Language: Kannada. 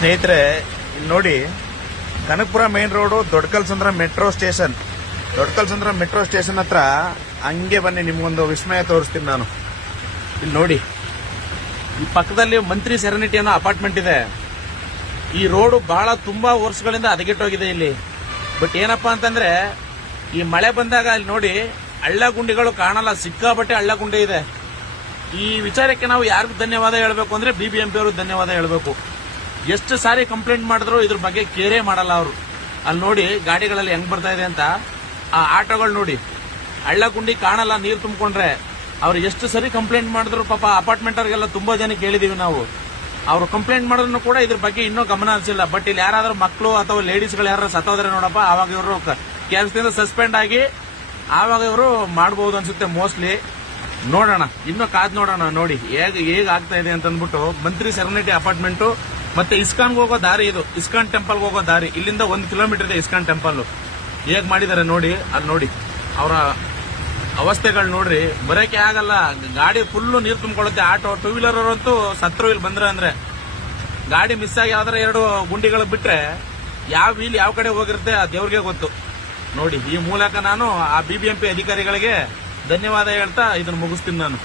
ಸ್ನೇಹಿತರೆ, ಇಲ್ಲಿ ನೋಡಿ, Kanakapura main road Doddakalsandra metro station. Doddakalsandra metro station ಹತ್ರ ಹಂಗೆ ಬನ್ನಿ, ನಿಮ್ಗೊಂದು ವಿಸ್ಮಯ ತೋರಿಸ್ತೀನಿ ನಾನು. ಇಲ್ಲಿ ನೋಡಿ, ಈ ಪಕ್ಕದಲ್ಲಿ ಮಂತ್ರಿ ಸೆರೆನಿಟಿ ಅನ್ನೋ ಅಪಾರ್ಟ್ಮೆಂಟ್ ಇದೆ. ಈ ರೋಡು ಬಹಳ ತುಂಬಾ ವರ್ಷಗಳಿಂದ ಹದಗೆಟ್ಟೋಗಿದೆ ಇಲ್ಲಿ. ಬಟ್ ಏನಪ್ಪಾ ಅಂತಂದ್ರೆ, ಈ ಮಳೆ ಬಂದಾಗ ಇಲ್ಲಿ ನೋಡಿ ಹಳ್ಳ ಗುಂಡಿಗಳು ಕಾಣಲ್ಲ, ಸಿಕ್ಕಾಪಟ್ಟೆ ಹಳ್ಳ ಗುಂಡಿ ಇದೆ. ಈ ವಿಚಾರಕ್ಕೆ ನಾವು ಯಾರಿಗೂ ಧನ್ಯವಾದ ಹೇಳಬೇಕು ಅಂದ್ರೆ BBMP ಅವರು ಧನ್ಯವಾದ ಹೇಳಬೇಕು. ಎಷ್ಟು ಸಾರಿ ಕಂಪ್ಲೇಂಟ್ ಮಾಡಿದ್ರು ಇದ್ರ ಬಗ್ಗೆ ಕೇರೇ ಮಾಡಲ್ಲ ಅವರು. ಅಲ್ಲಿ ನೋಡಿ ಗಾಡಿಗಳಲ್ಲಿ ಹೆಂಗ್ ಬರ್ತಾ ಇದೆ ಅಂತ. ಆ ಆಟೋಗಳು ನೋಡಿ, ಹಳ್ಳ ಗುಂಡಿ ಕಾಣಲ್ಲ, ನೀರು ತುಂಬಿಕೊಂಡ್ರೆ. ಅವ್ರು ಎಷ್ಟು ಸರಿ ಕಂಪ್ಲೇಂಟ್ ಮಾಡಿದ್ರು ಪಾಪ ಅಪಾರ್ಟ್ಮೆಂಟ್ ಅವ್ರಿಗೆಲ್ಲ ತುಂಬಾ ಜನ ಕೇಳಿದೀವಿ ನಾವು. ಅವರು ಕಂಪ್ಲೇಂಟ್ ಮಾಡಿದ್ರು ಕೂಡ ಇದ್ರ ಬಗ್ಗೆ ಇನ್ನೂ ಗಮನ ಹರಿಸಿಲ್ಲ. ಬಟ್ ಇಲ್ಲಿ ಯಾರಾದ್ರೂ ಮಕ್ಕಳು ಅಥವಾ ಲೇಡೀಸ್ಗಳು ಯಾರು ಸತ್ತೋದ್ರೆ ನೋಡಪ್ಪ, ಆವಾಗ ಇವರು ಕೆಲಸದಿಂದ ಸಸ್ಪೆಂಡ್ ಆಗಿ ಆವಾಗ ಇವರು ಮಾಡಬಹುದು ಅನ್ಸುತ್ತೆ ಮೋಸ್ಟ್ಲಿ. ನೋಡೋಣ, ಇನ್ನೂ ಕಾದ್ ನೋಡೋಣ. ನೋಡಿ ಹೇಗ್ ಆಗ್ತಾ ಇದೆ ಅಂತ ಅಂದ್ಬಿಟ್ಟು. ಮಂತ್ರಿ ಸೆರೆನಿಟಿ ಅಪಾರ್ಟ್ಮೆಂಟ್ ಮತ್ತೆ ಇಸ್ಕಾನ್ಗೆ ಹೋಗೋ ದಾರಿ ಇದು. ಇಸ್ಕಾನ್ ಟೆಂಪಲ್ಗೆ ಹೋಗೋ ದಾರಿ ಇಲ್ಲಿಂದ 1 ಕಿಲೋಮೀಟರ್ ಇದೆ ಇಸ್ಕಾನ್ ಟೆಂಪಲ್. ಹೇಗ್ ಮಾಡಿದ್ದಾರೆ ನೋಡಿ. ಅಲ್ಲಿ ನೋಡಿ ಅವರ ಅವಸ್ಥೆಗಳು ನೋಡ್ರಿ. ಬರೋಕೆ ಆಗಲ್ಲ, ಗಾಡಿ ಫುಲ್ಲು ನೀರು ತುಂಬಿಕೊಳ್ಳುತ್ತೆ. ಆಟೋ 2 ವೀಲರ್ ಅವರಂತೂ ಸತ್ರು ಇಲ್ಲಿ ಬಂದ್ರೆ. ಅಂದ್ರೆ ಗಾಡಿ ಮಿಸ್ ಆಗಿ ಯಾವ್ದಾರ 2 ಗುಂಡಿಗಳು ಬಿಟ್ರೆ ಯಾವ ವೀಲ್ ಯಾವ ಕಡೆ ಹೋಗಿರುತ್ತೆ ಆ ದೇವ್ರಿಗೆ ಗೊತ್ತು. ನೋಡಿ, ಈ ಮೂಲಕ ನಾನು ಆ BBMP ಅಧಿಕಾರಿಗಳಿಗೆ ಧನ್ಯವಾದ ಹೇಳ್ತಾ ಇದನ್ನು ಮುಗಿಸ್ತೀನಿ ನಾನು.